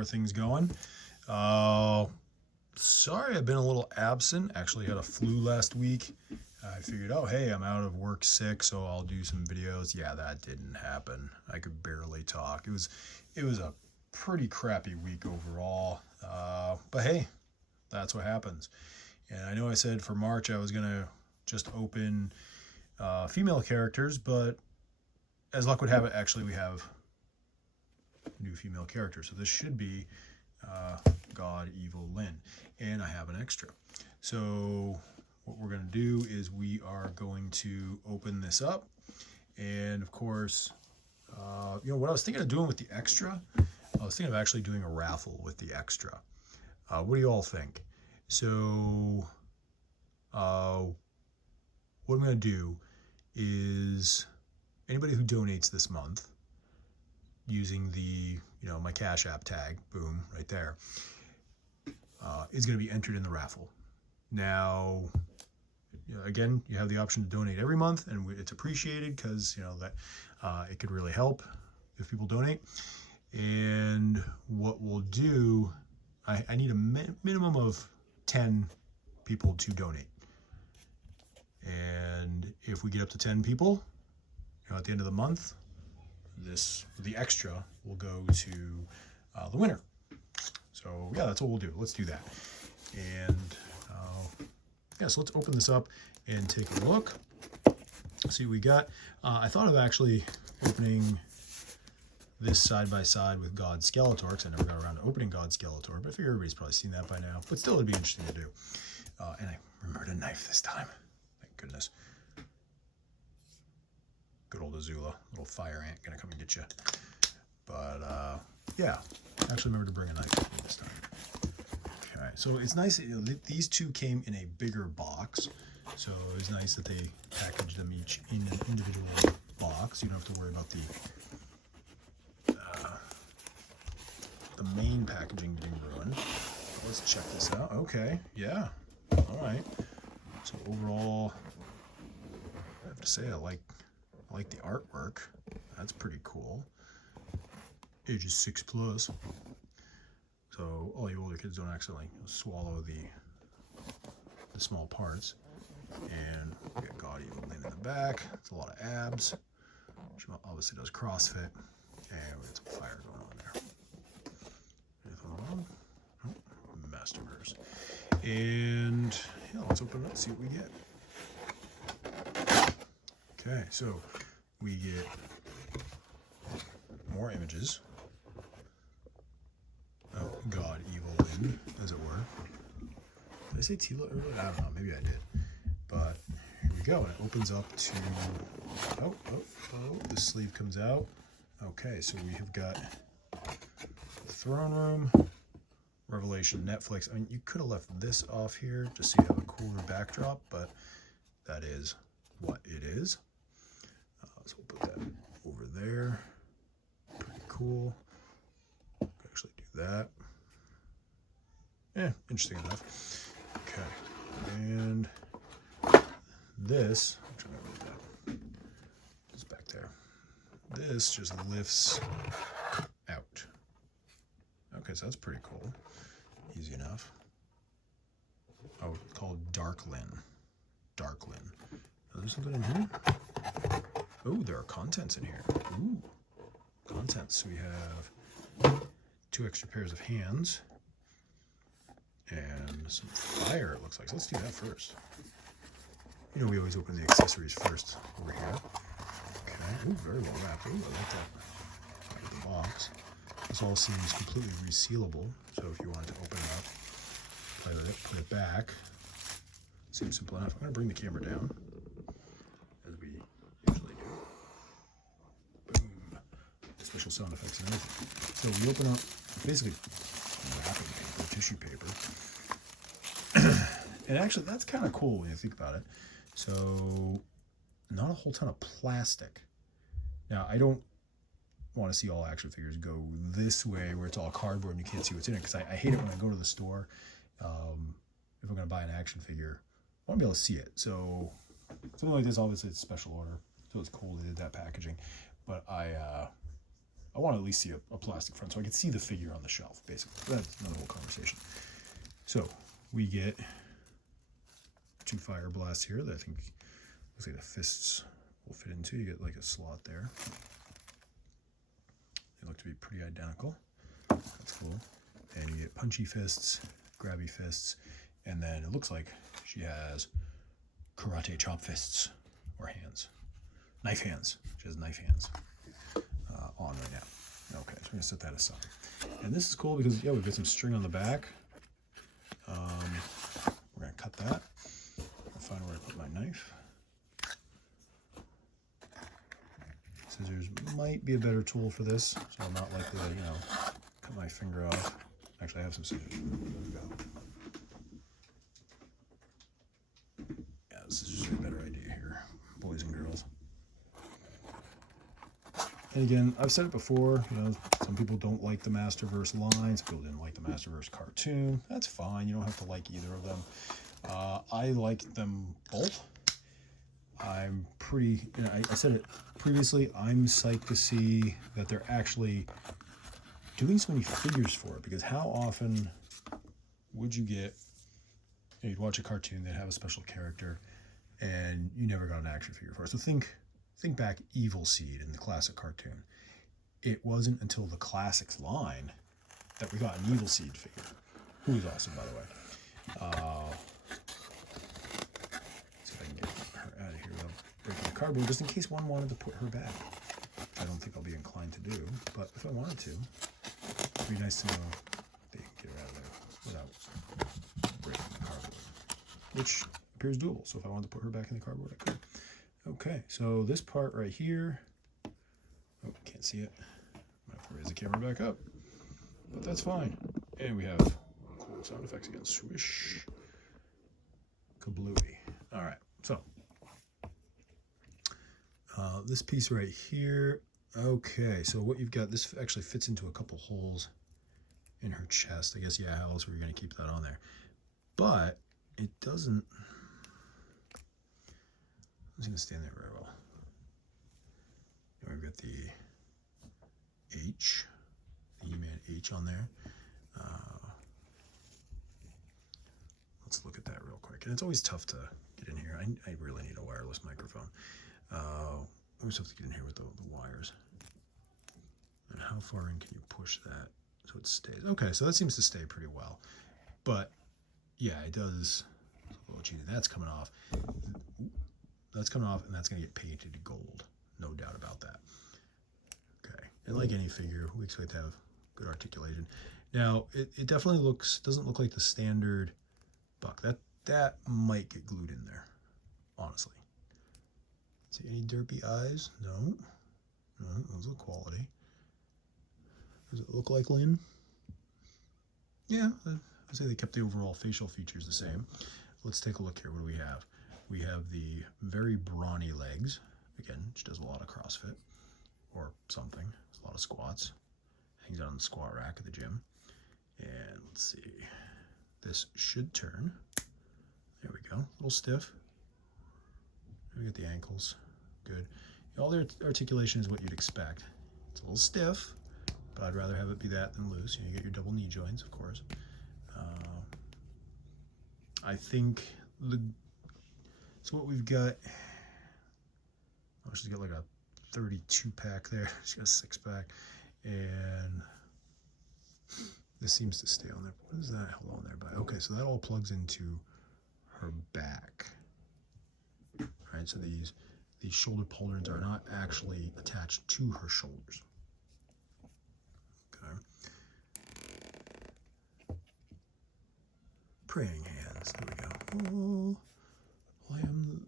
are things going? Sorry I've been a little absent. Actually had a flu last week. I figured, oh hey, I'm out of work sick, so I'll do some videos. Yeah, that didn't happen. I could barely talk. It was a pretty crappy week overall. But hey, that's what happens. And I know I said for March I was gonna just open female characters, but as luck would have it, actually we have new female characters. So this should be God Evil-Lyn, and I have an extra. So what we're going to do is we are going to open this up, and of course, you know what I was thinking of doing with the extra. I was thinking of actually doing a raffle with the extra. What do you all think? So what I'm going to do is anybody who donates this month using the, my Cash App tag, boom, right there, is going to be entered in the raffle. Now, again, you have the option to donate every month, and it's appreciated because, that it could really help if people donate. And what we'll do, I need a minimum of 10 people to donate. And if we get up to 10 people, at the end of the month, the extra will go to the winner. So yeah, that's what we'll do. Let's do that. And so let's open this up and take a look. See what we got. I thought of actually opening this side by side with God Skeletor, because I never got around to opening God Skeletor, but I figure everybody's probably seen that by now. But still, it'd be interesting to do. And I remembered a knife this time. Thank goodness. Good old Azula, little fire ant gonna come and get you. But yeah, I actually remember to bring a knife with me this time. Okay, so it's nice that these two came in a bigger box, so it was nice that they packaged them each in an individual box. You don't have to worry about the main packaging getting ruined. Let's check this out. Okay, yeah, all right. So overall, I have to say I like the artwork. That's pretty cool. Ages 6+. So all you older kids don't accidentally swallow the small parts. And we got God Evil-Lyn in the back. It's a lot of abs. She obviously does CrossFit. And we got some fire going on there. Anything wrong? Oh, Masterverse. And yeah, let's open it up and see what we get. Okay, so we get more images. Oh, God Evil-Lyn, as it were. Did I say Tila earlier? I don't know, maybe I did. But here we go, and it opens up to, oh, the sleeve comes out. Okay, so we have got Throne Room, Revelation, Netflix. I mean, you could have left this off here just so you have a cooler backdrop, but that is what it is. So we'll put that over there. Pretty cool. Actually do that. Yeah, interesting enough. Okay, and this, I'm trying to remember that. It's back there. This just lifts out. Okay, so that's pretty cool. Easy enough. Oh, it's called Dark-Lyn. Dark-Lyn. Is there something in here? Oh, there are contents in here. Ooh, contents. We have 2 extra pairs of hands and some fire, it looks like. So let's do that first. We always open the accessories first over here. Okay. Ooh, very well wrapped. Ooh, I like that. Out of the box. This all seems completely resealable. So if you wanted to open it up, play with it, put it back. Seems simple enough. I'm going to bring the camera down, as we usually do. Boom. Special sound effects and everything. So we open up basically wrapping paper, tissue paper. And actually, that's kind of cool when you think about it. So, not a whole ton of plastic. Now, I don't want to see all action figures go this way, where it's all cardboard and you can't see what's in it, because I hate it when I go to the store. If I'm going to buy an action figure, I want to be able to see it. So, something like this, obviously, it's special order. So, it's cool they did that packaging. But I I want to at least see a plastic front so I can see the figure on the shelf, basically. That's another whole conversation. So we get 2 fire blasts here that I think looks like the fists will fit into. You get like a slot there. They look to be pretty identical. That's cool. And you get punchy fists, grabby fists, and then it looks like she has karate chop fists or hands. Knife hands. She has knife hands on right now. Okay, so we're going to set that aside. And this is cool because, yeah, we've got some string on the back. We're going to cut that. I'll find where to put my knife. Scissors might be a better tool for this, so I'm not likely to, you know, cut my finger off. Actually, I have some scissors. There we go. Yeah, this is just a better idea here, boys and girls. And again, I've said it before, you know, some people don't like the Masterverse line, some people didn't like the Masterverse cartoon. That's fine, you don't have to like either of them. I like them both. I'm pretty, you know, I said it previously, I'm psyched to see that they're actually doing so many figures for it, because how often would you get, you know, you'd watch a cartoon, they'd have a special character, and you never got an action figure for it. So think back Evil-Seed in the classic cartoon. It wasn't until the Classics line that we got an Evil-Seed figure, who is awesome, by the way. See if I can get her out of here without breaking the cardboard, just in case one wanted to put her back. I don't think I'll be inclined to do, but if I wanted to, it'd be nice to know they can get her out of there without breaking the cardboard, which appears doable. So if I wanted to put her back in the cardboard, I could. Okay, so this part right here, oh, can't see it. Might have to raise the camera back up, but that's fine. And we have cool sound effects again. Swish, kablooey. All right, so this piece right here. Okay, so what you've got, this actually fits into a couple holes in her chest. I guess, yeah, how else were you going to keep that on there? But it doesn't. It's going to stand there very well. And we've got the H, the E-Man H on there. Let's look at that real quick. And it's always tough to get in here. I really need a wireless microphone. We just have to get in here with the wires. And how far in can you push that so it stays? Okay, so that seems to stay pretty well. But yeah, it does. A little cheated. That's coming off. That's coming off, and that's going to get painted gold. No doubt about that. Okay, and like any figure, we expect to have good articulation. Now, it definitely doesn't look like the standard buck. That might get glued in there, honestly. See any derpy eyes? No. No, those look quality. Does it look like Lyn? Yeah, I'd say they kept the overall facial features the same. Let's take a look here. What do we have? We have the very brawny legs. Again, she does a lot of CrossFit or something. A lot of squats. Hangs out on the squat rack at the gym. And let's see. This should turn. There we go. A little stiff. We get the ankles. Good. All their articulation is what you'd expect. It's a little stiff, but I'd rather have it be that than loose. You get your double knee joints, of course. I think so what we've got, oh, she's got like a 32 pack there. She's got a 6-pack, and this seems to stay on there. What is that held on there by? Okay, so that all plugs into her back. All right, so these shoulder pauldrons are not actually attached to her shoulders. Okay. Praying hands. There we go. Oh, I am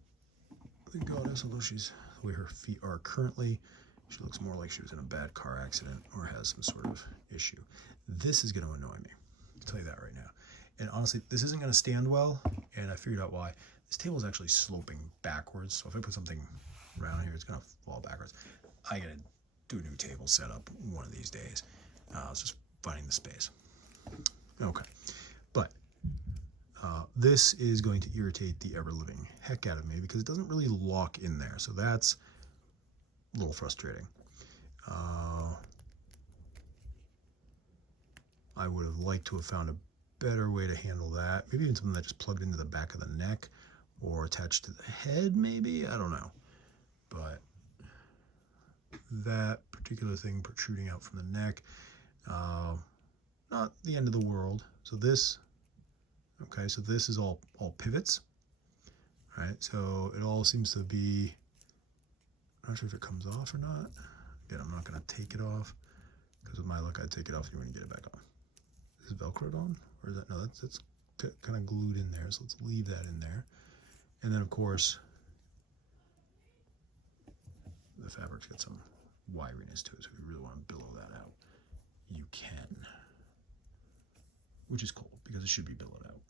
the goddess, although she's the way her feet are currently, she looks more like she was in a bad car accident or has some sort of issue. This is going to annoy me. I'll tell you that right now. And honestly, this isn't going to stand well, and I figured out why. This table is actually sloping backwards, so if I put something around here, it's going to fall backwards. I got to do a new table setup one of these days. It's just finding the space. Okay, but this is going to irritate the ever-living heck out of me because it doesn't really lock in there, so that's a little frustrating. I would have liked to have found a better way to handle that. Maybe even something that just plugged into the back of the neck or attached to the head, maybe. I don't know. But that particular thing protruding out from the neck, not the end of the world. So this, okay, so this is all pivots, right? So it all seems to be, I'm not sure if it comes off or not. Again, I'm not going to take it off, because with my luck, I'd take it off and you wouldn't get it back on. Is it Velcroed on? Or is that, no, that's kind of glued in there, so let's leave that in there. And then, of course, the fabric's got some wiriness to it, so if you really want to billow that out, you can. Which is cool, because it should be billowed out.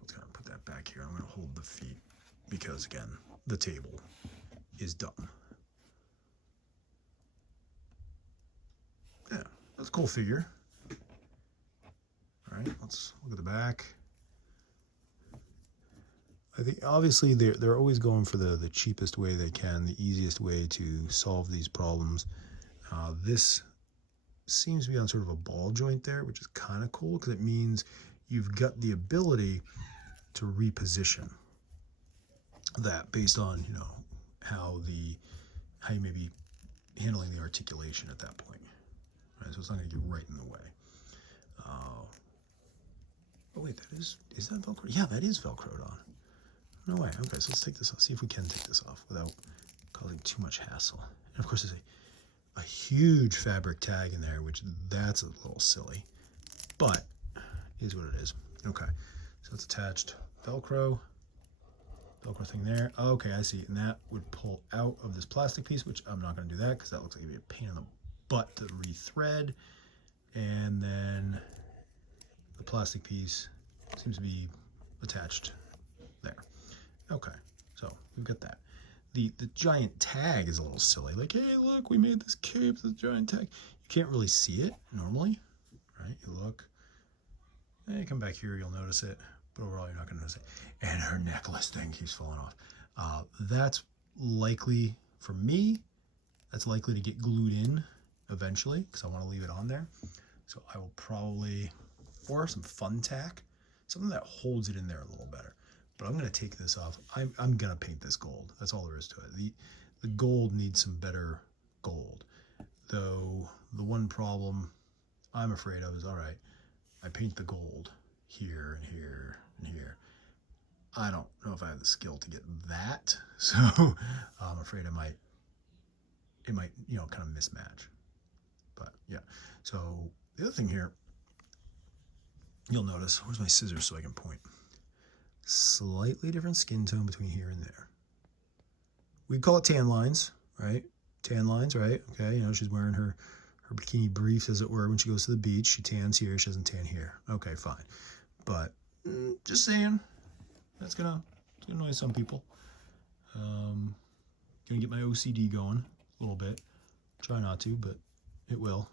Let's kind of put that back here. I'm going to hold the feet, because, again, the table is dumb. Yeah, that's a cool figure. All right, let's look at the back. I think obviously they're always going for the cheapest way they can, the easiest way to solve these problems. This seems to be on sort of a ball joint there, which is kind of cool because it means you've got the ability to reposition that based on, you know, how you may be handling the articulation at that point. Right, so it's not going to get right in the way. Oh wait, is that Velcro? Yeah, that is Velcroed on. No way. Okay, so let's take this off. See if we can take this off without causing too much hassle. And of course, there's a huge fabric tag in there, which that's a little silly, but is what it is. Okay, so it's attached Velcro thing there. Okay, I see. And that would pull out of this plastic piece, which I'm not going to do that because that looks like it'd be a pain in the butt to rethread. And then the plastic piece seems to be attached there. Okay, so we've got that. The giant tag is a little silly. Like, hey, look, we made this cape with a giant tag. You can't really see it normally, right? You look. You come back here, you'll notice it. But overall, you're not going to notice it. And her necklace thing keeps falling off. That's likely, for me, that's likely to get glued in eventually because I want to leave it on there. So I will probably, or some fun tack, something that holds it in there a little better. But I'm going to take this off. I'm going to paint this gold. That's all there is to it. The gold needs some better gold. Though the one problem I'm afraid of is, all right, I paint the gold here and here and here. I don't know if I have the skill to get that. So I'm afraid it might, you know, kind of mismatch. But yeah, so the other thing here, you'll notice, where's my scissors so I can point? Slightly different skin tone between here and there. We call it tan lines, right? Tan lines, right? Okay, you know, she's wearing her bikini briefs, as it were, when she goes to the beach. She tans here, she doesn't tan here. Okay, fine. But just saying, that's gonna annoy some people. Gonna get my OCD going a little bit. Try not to, but it will.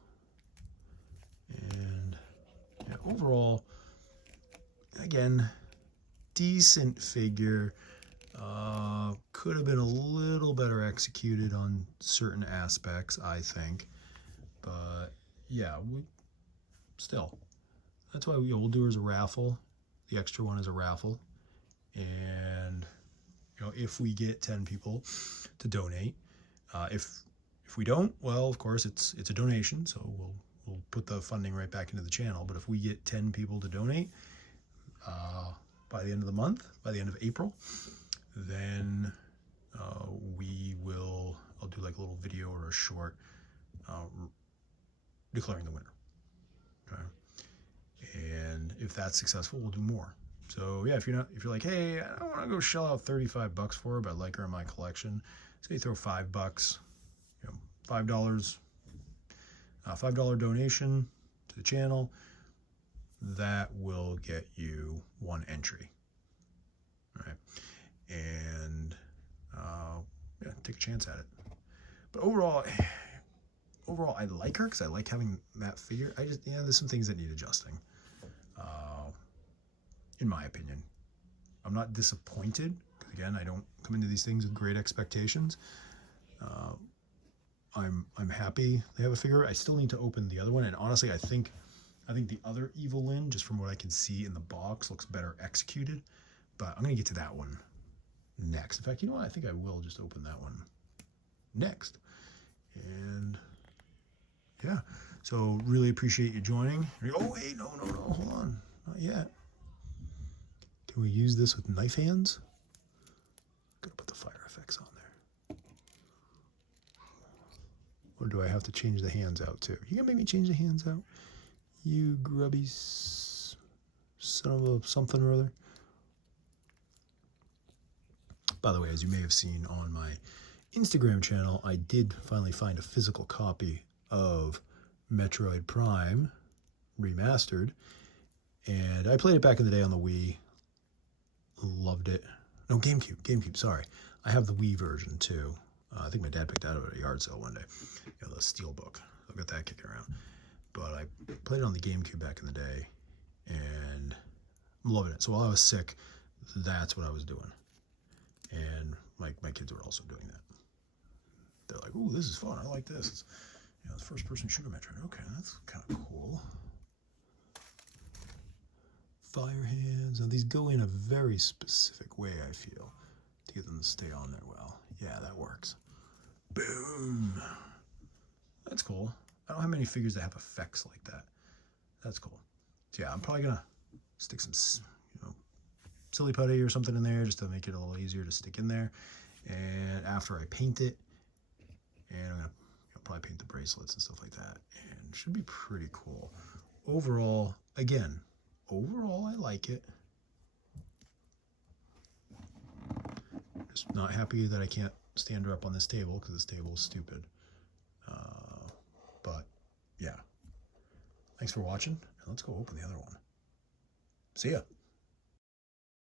And yeah, overall, again, decent figure. Could have been a little better executed on certain aspects, I think. But yeah, still, that's why we'll do her as a raffle. The extra one is a raffle. And you know, if we get 10 people to donate, if we don't, well, of course it's a donation, so we'll put the funding right back into the channel. But if we get 10 people to donate by the end of the month, by the end of April, then I'll do like a little video or a short declaring the winner. Okay. And if that's successful, we'll do more. So yeah, if you're like, hey, I don't want to go shell out $35 for her, but I like her in my collection, so you throw $5, you know, $5 donation to the channel, that will get you one entry. All right, and yeah, take a chance at it. But overall, I like her because I like having that figure. There's some things that need adjusting. In my opinion, I'm not disappointed because again, I don't come into these things with great expectations. I'm happy they have a figure. I still need to open the other one, and honestly, I think the other Evil-Lyn, just from what I can see in the box, looks better executed. But I'm gonna get to that one next. In fact, you know what? I think I will just open that one next. And yeah, so really appreciate you joining. Oh wait, no, hold on, not yet. Can we use this with knife hands? Gotta put the fire effects on there. Or do I have to change the hands out too? You gonna make me change the hands out? You grubby son of a something or other. By the way, as you may have seen on my Instagram channel, I did finally find a physical copy of Metroid Prime Remastered. And I played it back in the day on the Wii. Loved it. No, GameCube, sorry. I have the Wii version too. I think my dad picked that up at a yard sale one day. You know, the Steelbook. I've got that kicking around. But I played it on the GameCube back in the day, and I'm loving it. So while I was sick, that's what I was doing. And my kids were also doing that. They're like, ooh, this is fun. I like this. It's, you know, it's first-person shooter Metroid. Okay, that's kind of cool. Fire hands. Now, these go in a very specific way, I feel, to get them to stay on there well. Yeah, that works. Boom. That's cool. I don't have many figures that have effects like that. That's cool. So yeah, I'm probably going to stick some, you know, silly putty or something in there just to make it a little easier to stick in there. And after I paint it, and I'm going to probably paint the bracelets and stuff like that. And it should be pretty cool. Overall, again, I like it. Just not happy that I can't stand her up on this table because this table is stupid. But yeah, thanks for watching, and let's go open the other one. See ya.